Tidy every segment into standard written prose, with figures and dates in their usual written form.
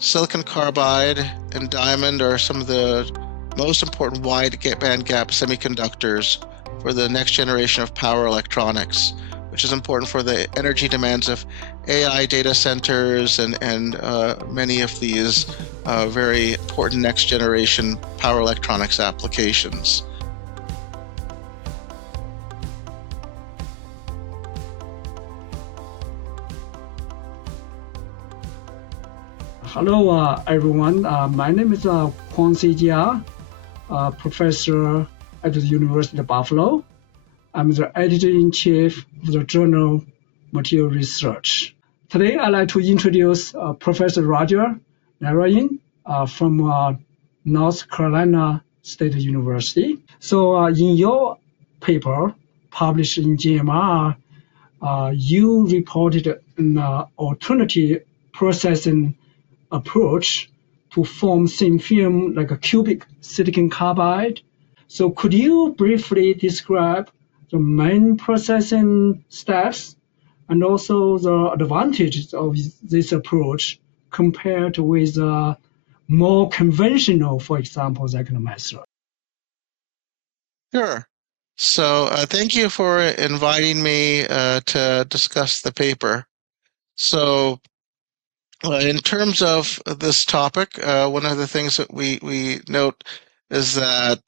Silicon carbide and diamond are some of the most important wide bandgap semiconductors for the next generation of power electronics, which is important for the energy demands of AI data centers and many of these very important next generation power electronics applications. Hello, everyone. My name is Quanxi, professor at the University of Buffalo. I'm the editor-in-chief of the journal Material Research. Today, I'd like to introduce Professor Roger Narayan from North Carolina State University. So in your paper published in JMR, you reported an alternative processing approach to form thin film like a cubic silicon carbide. So could you briefly describe the main processing steps and also the advantages of this approach compared with more conventional, for example, Zener method? Sure. So thank you for inviting me to discuss the paper. So in terms of this topic, one of the things that we note is that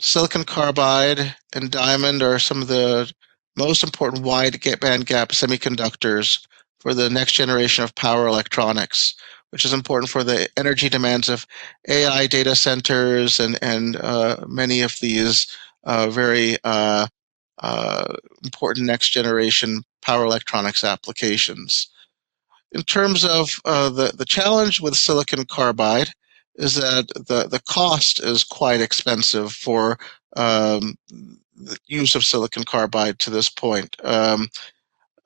silicon carbide and diamond are some of the most important wide bandgap semiconductors for the next generation of power electronics, which is important for the energy demands of AI data centers and many of these very important next generation power electronics applications. In terms of the challenge with silicon carbide is that the cost is quite expensive for the use of silicon carbide to this point. In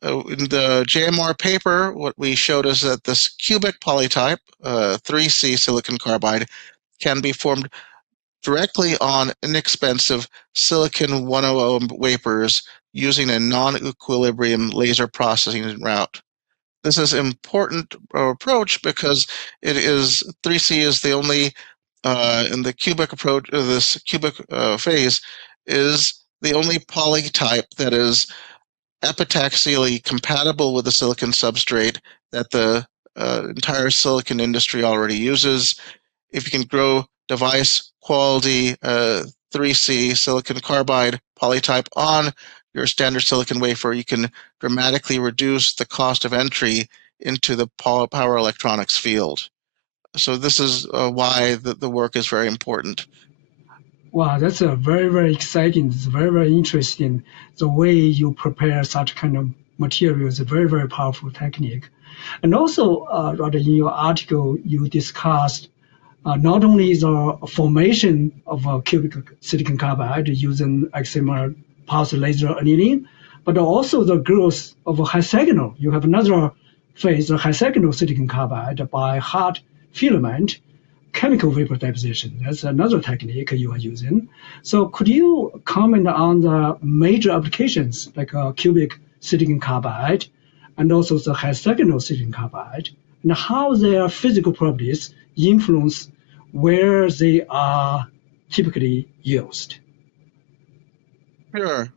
the JMR paper, what we showed is that this cubic polytype, 3C silicon carbide, can be formed directly on inexpensive silicon 100 wafers using a non-equilibrium laser processing route. This is an important approach because it is 3C is the only in the cubic approach, this cubic phase is the only polytype that is epitaxially compatible with the silicon substrate that the entire silicon industry already uses. If you can grow device quality 3C silicon carbide polytype on your standard silicon wafer, you can dramatically reduce the cost of entry into the power electronics field. So this is why the work is very important. Wow, that's a very, very exciting. It's very, very interesting. The way you prepare such kind of material is a very, very powerful technique. And also, Roger, in your article, you discussed not only the formation of a cubic silicon carbide using excimer pulse laser annealing, but also the growth of a hexagonal. You have another phase, a hexagonal silicon carbide by hard filament chemical vapor deposition. That's another technique you are using. So could you comment on the major applications like cubic silicon carbide and also the hexagonal silicon carbide and how their physical properties influence where they are typically used? Sure.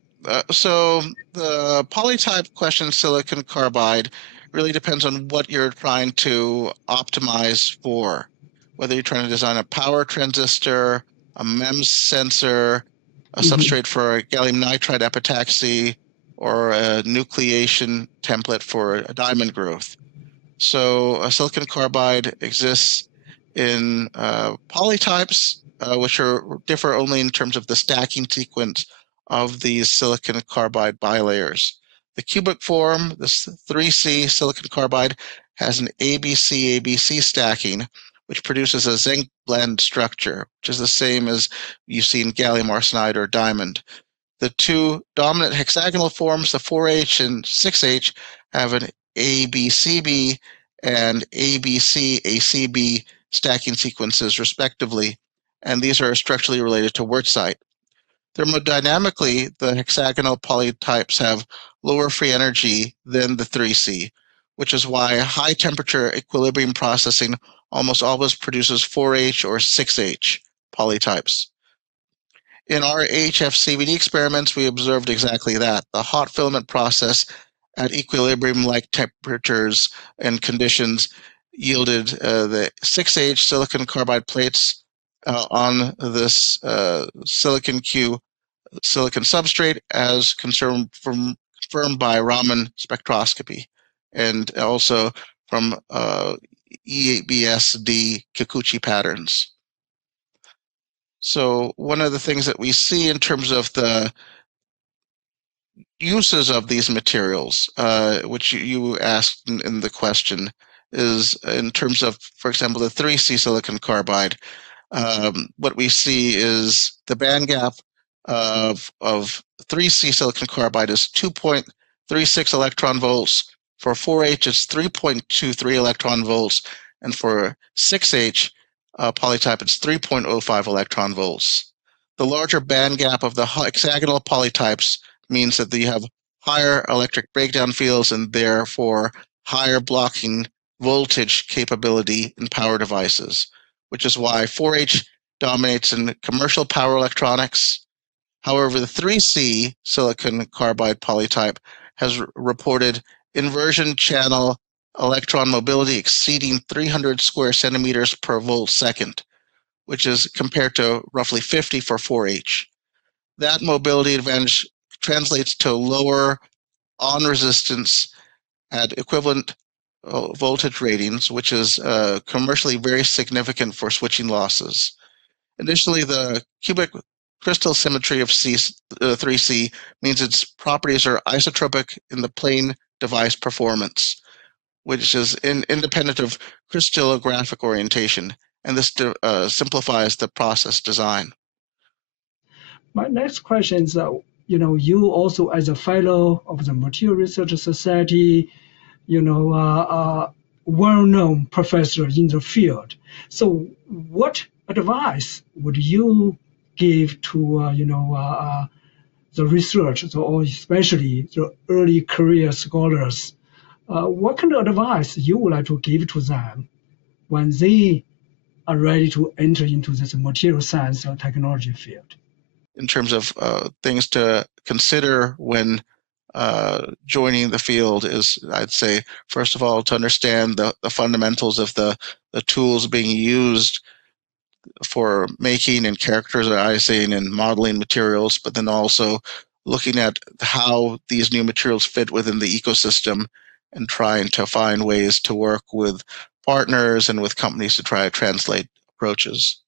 So the polytype question silicon carbide really depends on what you're trying to optimize for, whether you're trying to design a power transistor, a MEMS sensor, a substrate for a gallium nitride epitaxy, or a nucleation template for a diamond growth. So silicon carbide exists in polytypes, which differ only in terms of the stacking sequence of these silicon carbide bilayers. The cubic form, this 3C silicon carbide, has an ABC-ABC stacking, which produces a zinc blende structure, which is the same as you see in gallium arsenide or diamond. The two dominant hexagonal forms, the 4H and 6H, have an ABCB and ABC-ACB stacking sequences, respectively, and these are structurally related to Wurtzite. Thermodynamically, the hexagonal polytypes have lower free energy than the 3C, which is why high temperature equilibrium processing almost always produces 4H or 6H polytypes. In our HFCVD experiments, we observed exactly that. The hot filament process at equilibrium-like temperatures and conditions yielded the 6H silicon carbide plates on this silicon Q silicon substrate as confirmed by Raman spectroscopy, and also from EBSD Kikuchi patterns. So one of the things that we see in terms of the uses of these materials, which you asked in the question, is in terms of, for example, the 3C silicon carbide. What we see is the band gap of 3C silicon carbide is 2.36 electron volts. For 4H, it's 3.23 electron volts. And for 6H polytype, it's 3.05 electron volts. The larger band gap of the hexagonal polytypes means that you have higher electric breakdown fields and therefore higher blocking voltage capability in power devices, which is why 4H dominates in commercial power electronics. However, the 3C silicon carbide polytype has reported inversion channel electron mobility exceeding 300 square centimeters per volt second, which is compared to roughly 50 for 4H. That mobility advantage translates to lower on resistance at equivalent voltage ratings, which is commercially very significant for switching losses. Additionally, the cubic crystal symmetry of 3C means its properties are isotropic in the plane device performance, which is independent of crystallographic orientation, and this simplifies the process design. My next question is, you also as a fellow of the Material Research Society, well-known professor in the field. So what advice would you give to, the researchers, or especially the early career scholars? What kind of advice you would like to give to them when they are ready to enter into this material science or technology field? In terms of things to consider when joining the field is, I'd say, first of all, to understand the fundamentals of the tools being used for making and characterizing and modeling materials, but then also looking at how these new materials fit within the ecosystem and trying to find ways to work with partners and with companies to try to translate approaches.